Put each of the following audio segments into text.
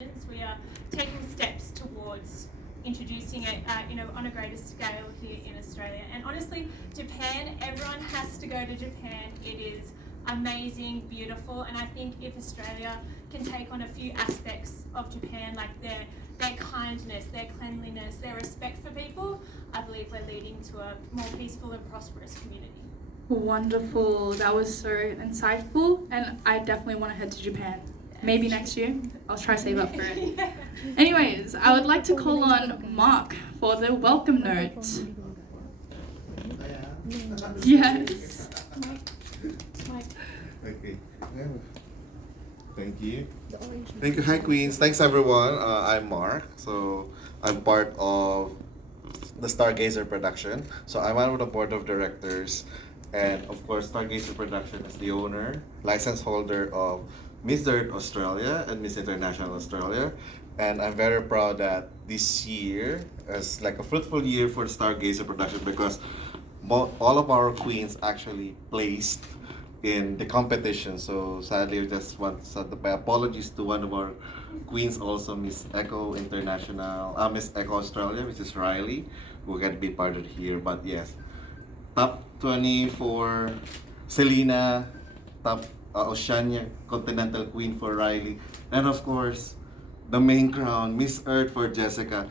We are taking steps towards introducing it, on a greater scale here in Australia. And honestly, Japan, everyone has to go to Japan. It is amazing, beautiful, and I think if Australia can take on a few aspects of Japan, like their kindness, their cleanliness, their respect for people, I believe we're leading to a more peaceful and prosperous community. Wonderful. That was so insightful, and I definitely want to head to Japan. Maybe next year. I'll try to save up for it. Yeah. Anyways, I would like to call on Mark for the welcome note. Yes. Okay. Thank you. Thank you. Hi, Queens. Thanks, everyone. I'm Mark. So I'm part of the Stargazer production. So I'm one of the board of directors. And of course, Stargazer Production is the owner, license holder of Miss Dirt Australia and Miss International Australia. And I'm very proud that this year is like a fruitful year for Stargazer Production because all of our queens actually placed in the competition. So sadly, we just want to send my apologies to one of our queens, also Miss Echo International, Miss Echo Australia, which is Riley, who can be part of here. But yes, top 20 for Selena, top Oceania Continental Queen for Riley, and of course, the main crown, Miss Earth for Jessica.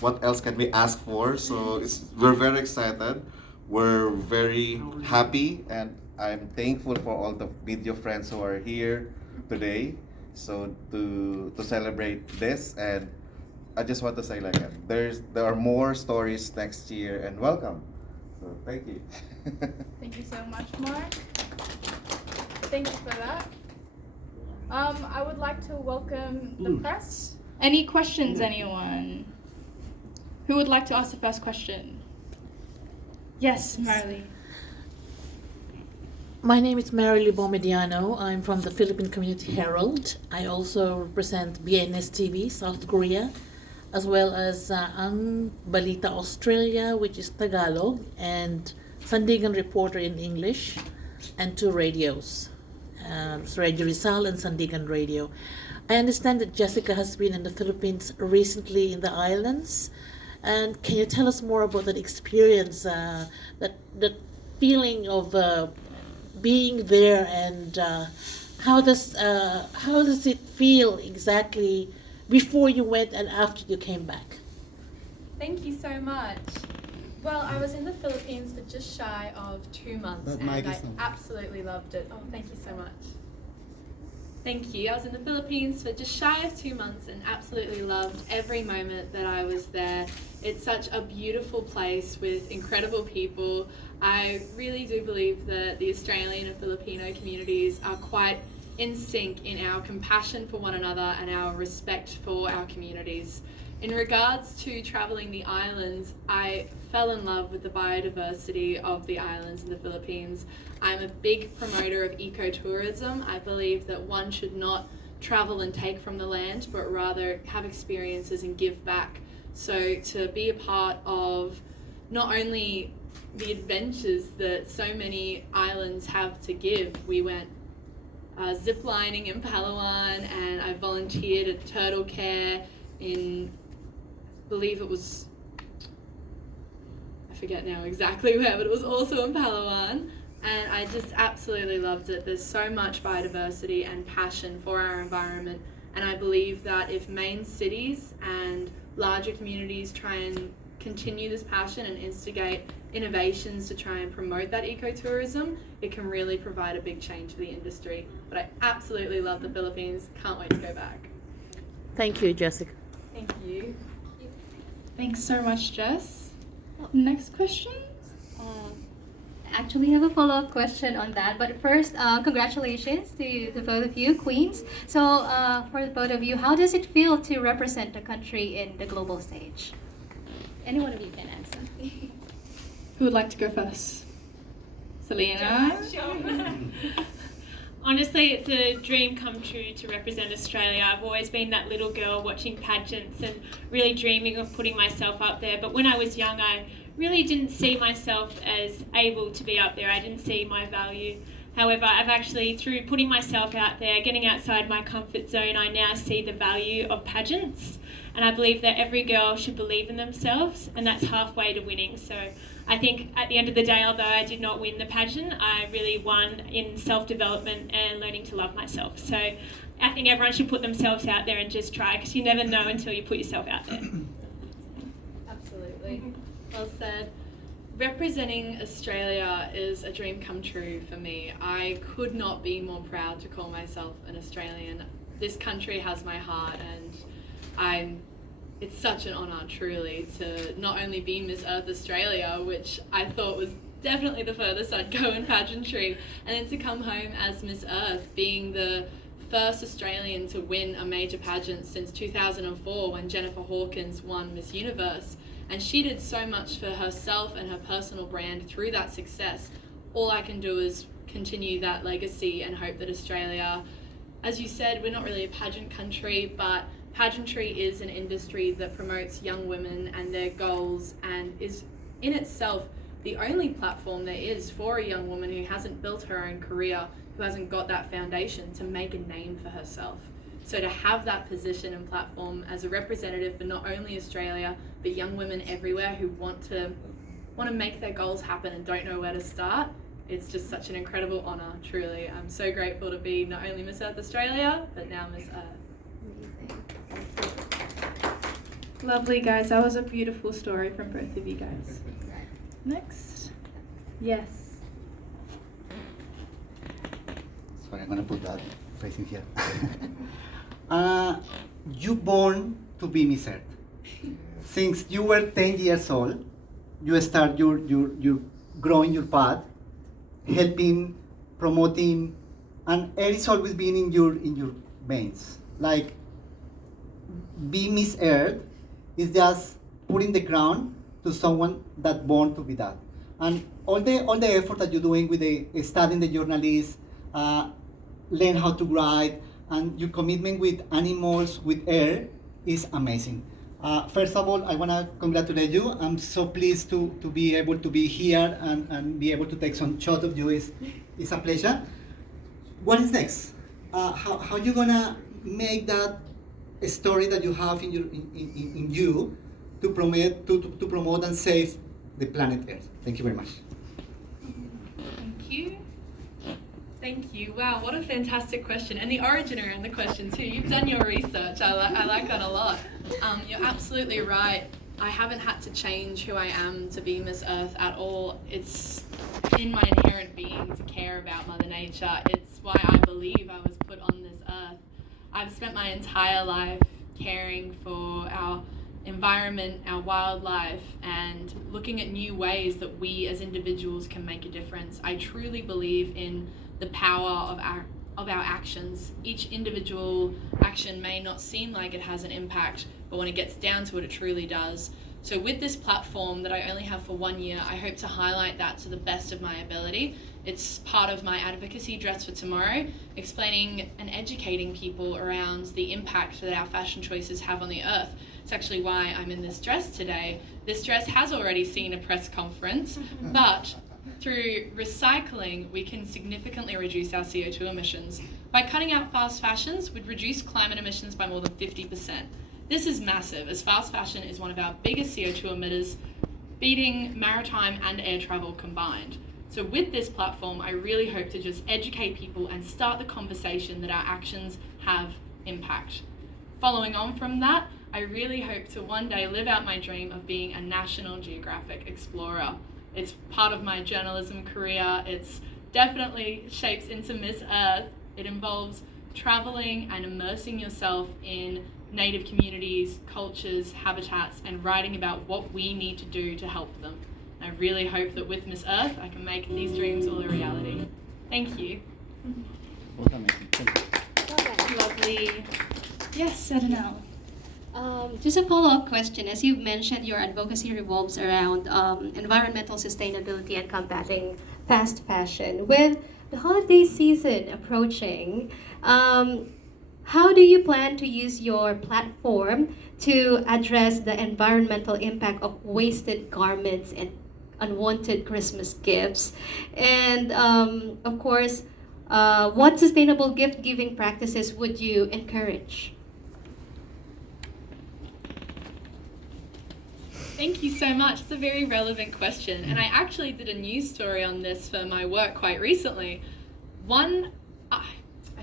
What else can we ask for? So we're very excited. We're very happy, and I'm thankful for all the video friends who are here today. So to celebrate this, and I just want to say like there are more stories next year, and welcome. So thank you. Thank you so much, Mark. Thank you for that. I would like to welcome the press. Any questions, anyone? Who would like to ask the first question? Yes, Marley. My name is Marilee Bomediano. I'm from the Philippine Community Herald. I also represent BNS TV, South Korea, as well as Ang Balita Australia, which is Tagalog, and Sandigan Reporter in English, and 2 radios, Radio Rizal and Sandigan Radio. I understand that Jessica has been in the Philippines recently in the islands. And can you tell us more about that experience, that feeling of being there, and how does it feel exactly before you went and after you came back? Thank you so much. Well, I was in the Philippines for just shy of 2 months, and I absolutely loved it. Oh, thank you so much. Thank you. I was in the Philippines for just shy of 2 months and absolutely loved every moment that I was there. It's such a beautiful place with incredible people. I really do believe that the Australian and Filipino communities are quite in sync in our compassion for one another and our respect for our communities. In regards to traveling the islands, I fell in love with the biodiversity of the islands in the Philippines. I'm a big promoter of ecotourism. I believe that one should not travel and take from the land, but rather have experiences and give back. So to be a part of not only the adventures that so many islands have to give, we went zip lining in Palawan, and I volunteered at turtle care in, I believe it was, I forget now exactly where, but it was also in Palawan, and I just absolutely loved it. There's so much biodiversity and passion for our environment, and I believe that if main cities and larger communities try and continue this passion and instigate innovations to try and promote that ecotourism, it can really provide a big change for the industry. But I absolutely love the Philippines. Can't wait to go back. Thank you, Jessica. Thank you. Thanks so much, Jess. Next question? Actually have a follow-up question on that, but first, congratulations to the both of you, Queens. So for the both of you, how does it feel to represent the country in the global stage? Any one of you can answer. Who would like to go first? Selena? Honestly, it's a dream come true to represent Australia. I've always been that little girl watching pageants and really dreaming of putting myself up there. But when I was young, I really didn't see myself as able to be up there. I didn't see my value. However, I've actually, through putting myself out there, getting outside my comfort zone, I now see the value of pageants. And I believe that every girl should believe in themselves, and that's halfway to winning. So I think at the end of the day, although I did not win the pageant, I really won in self-development and learning to love myself. So I think everyone should put themselves out there and just try, because you never know until you put yourself out there. Absolutely. Well said. Representing Australia is a dream come true for me. I could not be more proud to call myself an Australian. This country has my heart, and it's such an honour, truly, to not only be Miss Earth Australia, which I thought was definitely the furthest I'd go in pageantry, and then to come home as Miss Earth, being the first Australian to win a major pageant since 2004 when Jennifer Hawkins won Miss Universe. And she did so much for herself and her personal brand through that success. All I can do is continue that legacy and hope that Australia, as you said, we're not really a pageant country, but pageantry is an industry that promotes young women and their goals, and is in itself the only platform there is for a young woman who hasn't built her own career, who hasn't got that foundation to make a name for herself. So to have that position and platform as a representative for not only Australia, but young women everywhere who want to make their goals happen and don't know where to start, it's just such an incredible honour, truly. I'm so grateful to be not only Miss Earth Australia, but now Miss Earth. Lovely, guys. That was a beautiful story from both of you guys. Next. Yes. Sorry, I'm gonna put that facing here. You born to be Miss Earth. Since you were 10 years old, you start your growing your path, helping, promoting, and air is always been in your veins. Like, be Miss Earth is just putting the crown to someone that born to be that. And all the effort that you're doing with the studying the journalists, learn how to write, and your commitment with animals, with air, is amazing. First of all, I want to congratulate you. I'm so pleased to be able to be here and be able to take some shot of you. It's a pleasure. What is next? How you gonna make that story that you have in you to promote and save the planet Earth? Thank you very much. Thank you. Thank you. Wow, what a fantastic question. And the origin around the question too. You've done your research. I like that a lot. You're absolutely right. I haven't had to change who I am to be Miss Earth at all. It's in my inherent being to care about Mother Nature. It's why I believe I was put on this earth. I've spent my entire life caring for our environment, our wildlife, and looking at new ways that we as individuals can make a difference. I truly believe in the power of our actions. Each individual action may not seem like it has an impact, but when it gets down to it, it truly does. So with this platform that I only have for 1 year, I hope to highlight that to the best of my ability. It's part of my advocacy Dress for Tomorrow, explaining and educating people around the impact that our fashion choices have on the earth. It's actually why I'm in this dress today. This dress has already seen a press conference, but through recycling, we can significantly reduce our CO2 emissions. By cutting out fast fashions, we'd reduce climate emissions by more than 50%. This is massive, as fast fashion is one of our biggest CO2 emitters, beating maritime and air travel combined. So with this platform, I really hope to just educate people and start the conversation that our actions have impact. Following on from that, I really hope to one day live out my dream of being a National Geographic explorer. It's part of my journalism career. It's definitely shapes into Miss Earth. It involves traveling and immersing yourself in native communities, cultures, habitats, and writing about what we need to do to help them. I really hope that with Miss Earth, I can make these dreams all a reality. Thank you. Lovely. Yes, Adenal. Just a follow-up question. As you've mentioned, your advocacy revolves around environmental sustainability and combating fast fashion. With the holiday season approaching, how do you plan to use your platform to address the environmental impact of wasted garments and unwanted Christmas gifts. And of course, what sustainable gift giving practices would you encourage? Thank you so much. It's a very relevant question, and I actually did a news story on this for my work quite recently. One, I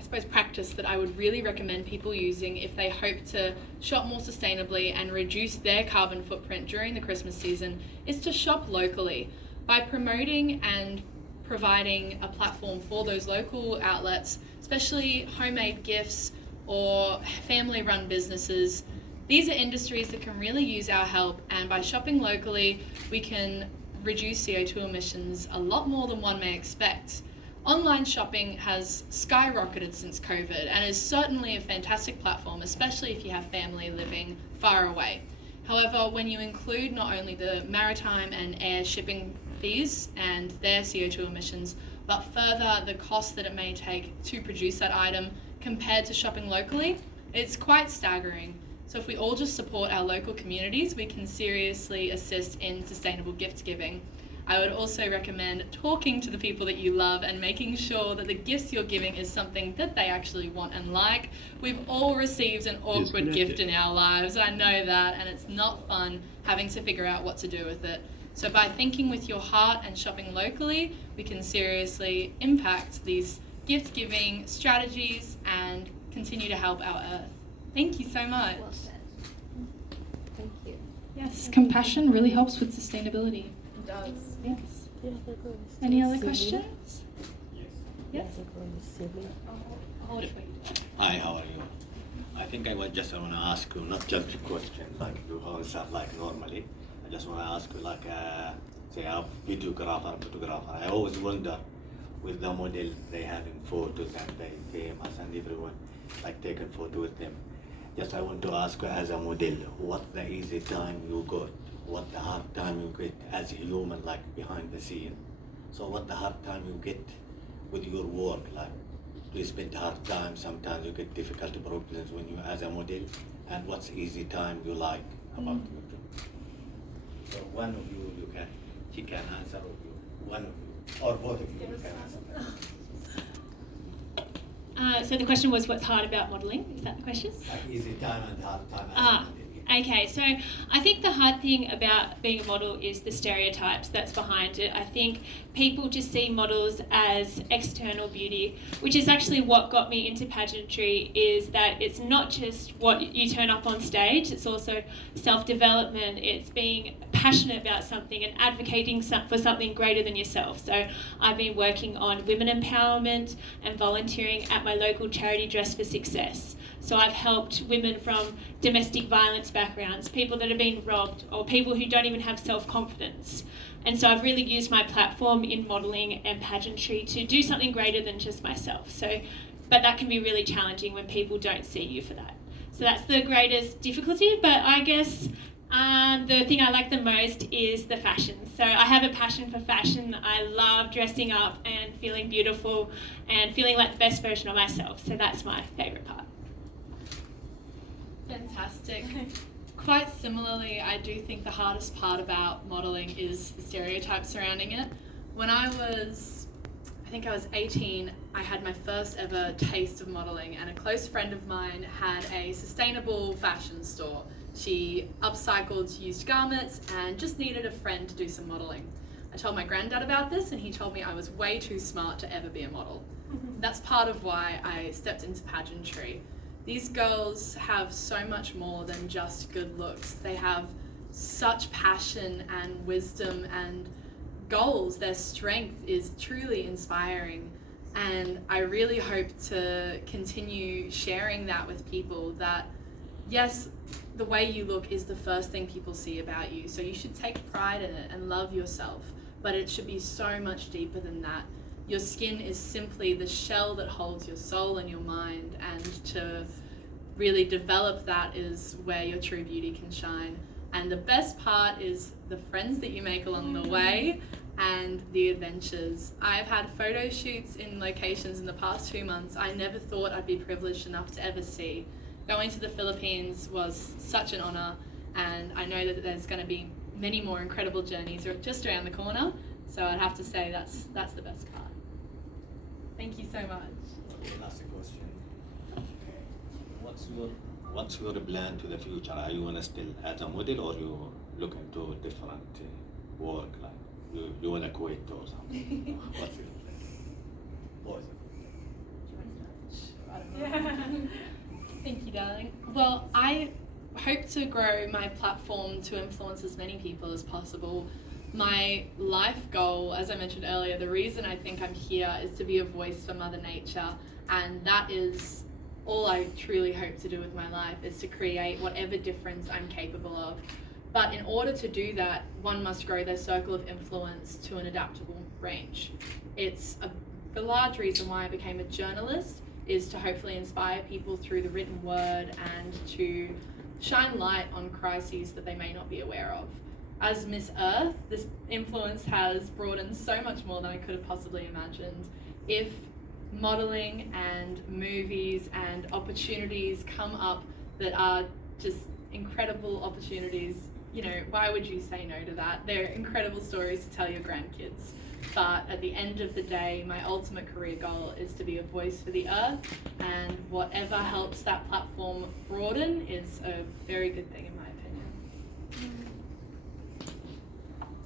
suppose, practice that I would really recommend people using if they hope to shop more sustainably and reduce their carbon footprint during the Christmas season is to shop locally. By promoting and providing a platform for those local outlets, especially homemade gifts or family-run businesses, these are industries that can really use our help, and by shopping locally, we can reduce CO2 emissions a lot more than one may expect. Online shopping has skyrocketed since COVID and is certainly a fantastic platform, especially if you have family living far away. However, when you include not only the maritime and air shipping fees and their CO2 emissions, but further the cost that it may take to produce that item compared to shopping locally, it's quite staggering. So if we all just support our local communities, we can seriously assist in sustainable gift giving. I would also recommend talking to the people that you love and making sure that the gifts you're giving is something that they actually want and like. We've all received an awkward gift in our lives, I know that, and it's not fun having to figure out what to do with it. So by thinking with your heart and shopping locally, we can seriously impact these gift giving strategies and continue to help our earth. Thank you so much. Well said. Thank you. Yes, compassion really helps with sustainability. It does. Yes. Any other questions? Yes. Hold it. Hi, how are you? I think I want to ask you not just a question like you answer like normally. I just want to ask you like say a photographer. I always wonder with the model they having photos and they famous and everyone like taking photo with them. Just I want to ask you as a model, what the easy time you got, what the hard time you get as a human like behind the scene. So what the hard time you get with your work, like do you spend hard time, sometimes you get difficult problems when you as a model, and what's easy time you like about your job. So one of you can, she can answer, or you, one of you, or both of you can answer. So the question was, what's hard about modelling? Is that the question? Like easy time and hard time as a model. Okay, so I think the hard thing about being a model is the stereotypes that's behind it. I think people just see models as external beauty, which is actually what got me into pageantry, is that it's not just what you turn up on stage, it's also self-development, it's being passionate about something and advocating for something greater than yourself. So I've been working on women empowerment and volunteering at my local charity Dress for Success. So I've helped women from domestic violence backgrounds, people that have been robbed, or people who don't even have self-confidence. And so I've really used my platform in modelling and pageantry to do something greater than just myself. But that can be really challenging when people don't see you for that. So that's the greatest difficulty, but I guess the thing I like the most is the fashion. So I have a passion for fashion. I love dressing up and feeling beautiful and feeling like the best version of myself. So that's my favourite part. Fantastic. Quite similarly, I do think the hardest part about modelling is the stereotypes surrounding it. When I was 18, I had my first ever taste of modelling, and a close friend of mine had a sustainable fashion store. She upcycled used garments and just needed a friend to do some modelling. I told my granddad about this and he told me I was way too smart to ever be a model. That's part of why I stepped into pageantry. These girls have so much more than just good looks. They have such passion and wisdom and goals. Their strength is truly inspiring. And I really hope to continue sharing that with people, that yes, the way you look is the first thing people see about you. So you should take pride in it and love yourself. But it should be so much deeper than that. Your skin is simply the shell that holds your soul and your mind, and to really develop that is where your true beauty can shine. And the best part is the friends that you make along the way and the adventures. I've had photo shoots in locations in the past 2 months I never thought I'd be privileged enough to ever see. Going to the Philippines was such an honor, and I know that there's going to be many more incredible journeys are just around the corner. So I'd have to say that's the best part. Thank you so much. Last question. What's your plan to the future? Are you gonna still as a model, or you look into different work, like you wanna quit or something? What's your plan? What is it? Thank you, darling. Well, I hope to grow my platform to influence as many people as possible. My life goal, as I mentioned earlier, the reason I think I'm here is to be a voice for Mother Nature, and that is all I truly hope to do with my life, is to create whatever difference I'm capable of. But in order to do that, one must grow their circle of influence to an adaptable range. The large reason why I became a journalist is to hopefully inspire people through the written word and to shine light on crises that they may not be aware of. As Miss Earth, this influence has broadened so much more than I could have possibly imagined. If modeling and movies and opportunities come up that are just incredible opportunities, why would you say no to that? They're incredible stories to tell your grandkids. But at the end of the day, my ultimate career goal is to be a voice for the earth, and whatever helps that platform broaden is a very good thing in my opinion.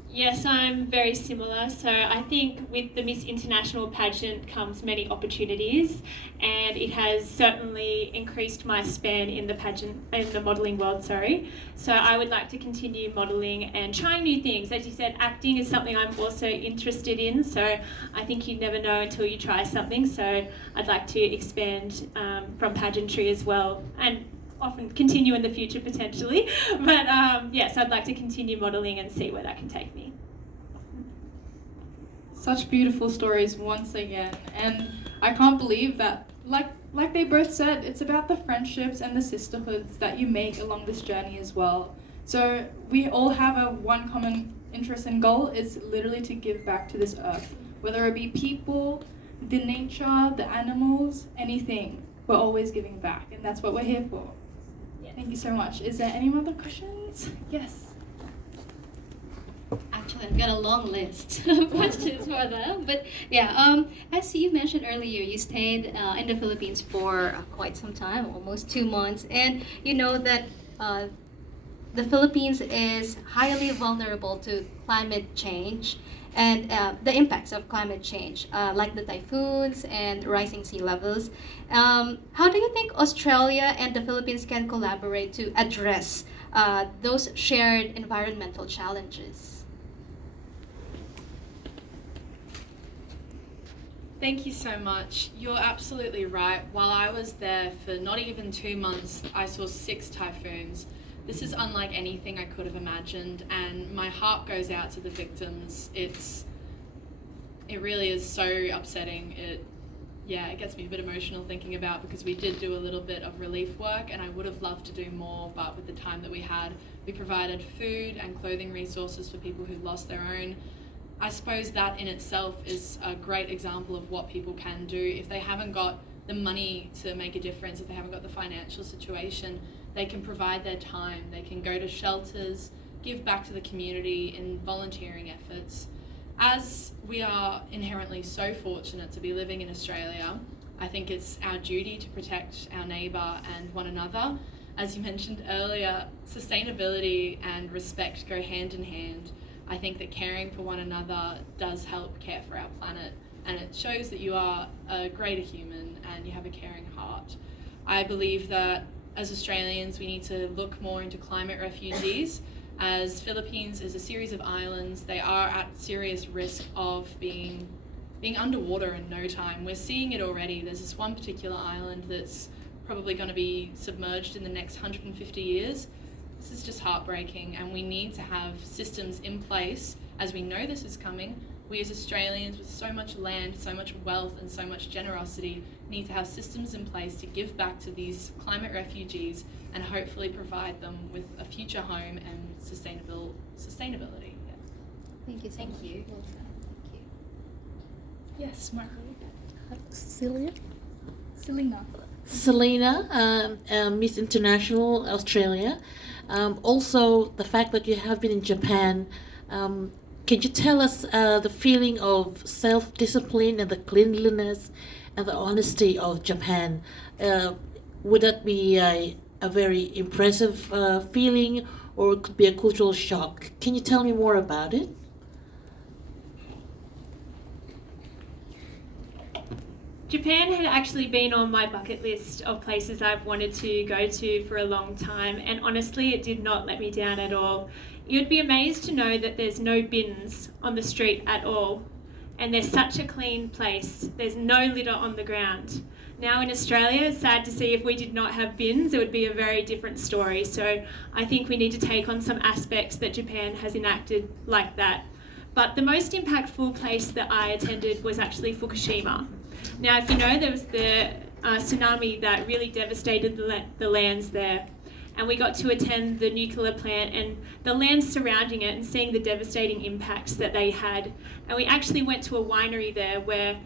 Yes, I'm very similar. So I think with the Miss International pageant comes many opportunities, and it has certainly increased my span in the modelling world, So I would like to continue modelling and trying new things. As you said, acting is something I'm also interested in, so I think you never know until you try something. So I'd like to expand from pageantry as well, and often continue in the future potentially. But yes, I'd like to continue modelling and see where that can take me. Such beautiful stories once again, and I can't believe that, like they both said, it's about the friendships and the sisterhoods that you make along this journey as well. So we all have one common interest and goal is literally to give back to this earth, whether it be people, the nature, the animals, anything. We're always giving back, and that's what we're here for. Thank you so much. Is there any other questions? Yes. Actually, I've got a long list of questions for them. But yeah, as you mentioned earlier, you stayed in the Philippines for quite some time, almost 2 months. And you know that the Philippines is highly vulnerable to climate change and the impacts of climate change, like the typhoons and rising sea levels. How do you think Australia and the Philippines can collaborate to address those shared environmental challenges? Thank you so much. You're absolutely right. While I was there for not even 2 months, I saw 6 typhoons. This is unlike anything I could have imagined, and my heart goes out to the victims. It really is so upsetting. It gets me a bit emotional thinking about, because we did do a little bit of relief work, and I would have loved to do more, but with the time that we had, we provided food and clothing resources for people who lost their own. I suppose that in itself is a great example of what people can do. If they haven't got the money to make a difference, if they haven't got the financial situation, they can provide their time. They can go to shelters, give back to the community in volunteering efforts. As we are inherently so fortunate to be living in Australia, I think it's our duty to protect our neighbour and one another. As you mentioned earlier, sustainability and respect go hand in hand. I think that caring for one another does help care for our planet, and it shows that you are a greater human and you have a caring heart. I believe that as Australians we need to look more into climate refugees. As Philippines is a series of islands, they are at serious risk of being underwater in no time. We're seeing it already. There's this one particular island that's probably going to be submerged in the next 150 years. This is just heartbreaking, and we need to have systems in place as we know this is coming. We as Australians with so much land, so much wealth and so much generosity need to have systems in place to give back to these climate refugees and hopefully provide them with a future home and sustainability. Yeah. Thank you so much. Thank you. Thank you. Yes, Mark. Selena? Selena. Selena, Miss International Australia. Also, the fact that you have been in Japan, can you tell us the feeling of self-discipline and the cleanliness and the honesty of Japan? Would that be a very impressive feeling, or it could be a cultural shock? Can you tell me more about it? Japan had actually been on my bucket list of places I've wanted to go to for a long time, and honestly, it did not let me down at all. You'd be amazed to know that there's no bins on the street at all, and there's such a clean place. There's no litter on the ground. Now in Australia, it's sad to see if we did not have bins, it would be a very different story. So I think we need to take on some aspects that Japan has enacted like that. But the most impactful place that I attended was actually Fukushima. Now, if you know, there was the tsunami that really devastated the lands there. And we got to attend the nuclear plant and the lands surrounding it and seeing the devastating impacts that they had. And we actually went to a winery there where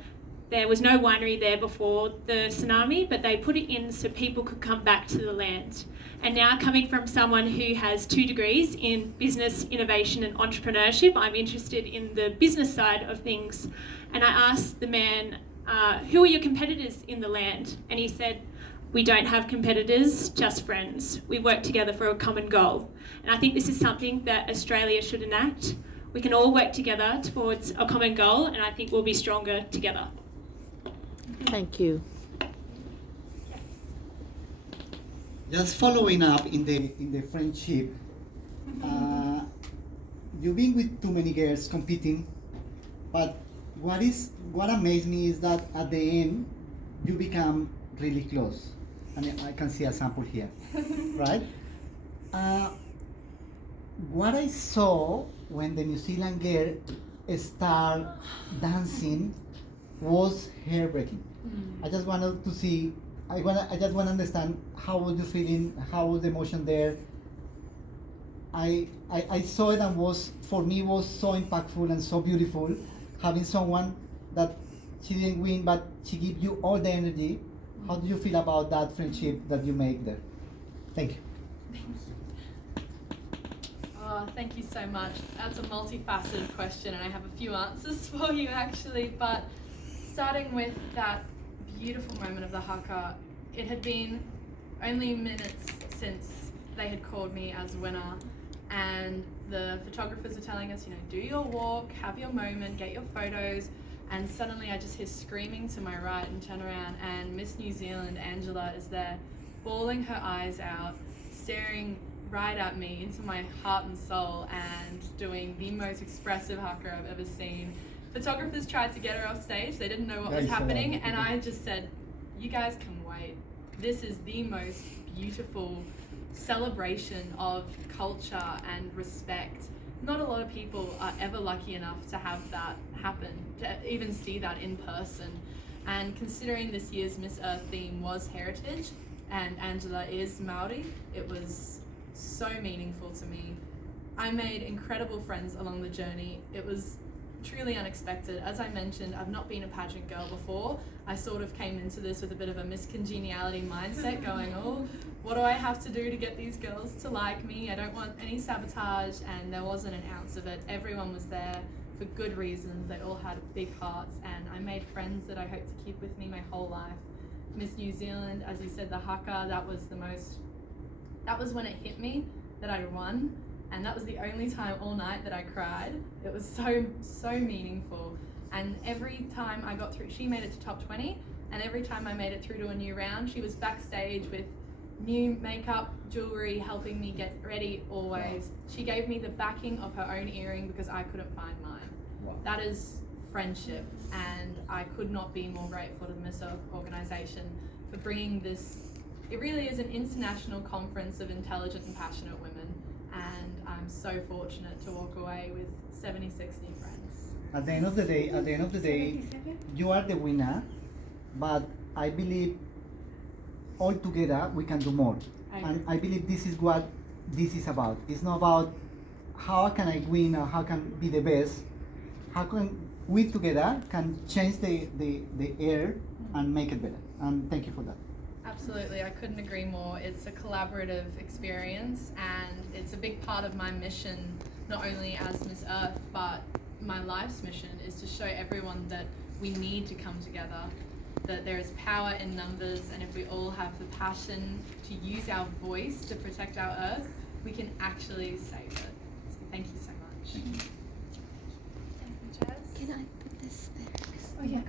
there was no winery there before the tsunami, but they put it in so people could come back to the land. And now, coming from someone who has 2 degrees in business, innovation and entrepreneurship, I'm interested in the business side of things. And I asked the man, who are your competitors in the land? And he said, we don't have competitors, just friends. We work together for a common goal. And I think this is something that Australia should enact. We can all work together towards a common goal, and I think we'll be stronger together. Thank you. Just following up in the friendship, you've been with too many girls competing, but what amazed me is that at the end you become really close, and I can see a sample here, right? What I saw when the New Zealand girl started dancing was hair-breaking. I just wanted to see. I just want to understand how was you feeling, how was the emotion there. I saw it and for me was so impactful and so beautiful, having someone that she didn't win but she gave you all the energy. How do you feel about that friendship that you make there? Thank you. Oh, thank you so much. That's a multifaceted question, and I have a few answers for you actually. But starting with that beautiful moment of the haka, it had been only minutes since they had called me as winner, and the photographers were telling us, do your walk, have your moment, get your photos, and suddenly I just hear screaming to my right and turn around, and Miss New Zealand, Angela, is there, bawling her eyes out, staring right at me into my heart and soul, and doing the most expressive haka I've ever seen. Photographers tried to get her off stage, they didn't know what was happening, and I just said, you guys can wait. This is the most beautiful celebration of culture and respect. Not a lot of people are ever lucky enough to have that happen, to even see that in person. And considering this year's Miss Earth theme was heritage, and Angela is Maori, it was so meaningful to me. I made incredible friends along the journey. It was truly unexpected. As I mentioned, I've not been a pageant girl before. I sort of came into this with a bit of a miscongeniality mindset, going, oh, what do I have to do to get these girls to like me? I don't want any sabotage, and there wasn't an ounce of it. Everyone was there for good reasons. They all had big hearts, and I made friends that I hope to keep with me my whole life. Miss New Zealand, as you said, the haka, that was when it hit me that I won. And that was the only time all night that I cried. It was so meaningful. And every time I got through, she made it to top 20, and every time I made it through to a new round, she was backstage with new makeup, jewelry, helping me get ready always. She gave me the backing of her own earring because I couldn't find mine. Wow. That is friendship, and I could not be more grateful to the Miss Earth organisation for bringing this. It really is an international conference of intelligent and passionate women. And I'm so fortunate to walk away with 76 new friends. At the end of the day, you are the winner, but I believe all together we can do more. And I believe this is what this is about. It's not about how can I win or how can be the best. How can we together can change the air and make it better. And thank you for that. Absolutely, I couldn't agree more. It's a collaborative experience, and it's a big part of my mission, not only as Miss Earth, but my life's mission is to show everyone that we need to come together, that there is power in numbers, and if we all have the passion to use our voice to protect our Earth, we can actually save it. So thank you so much. Thank you, Jess. Can I put this there? Oh yeah.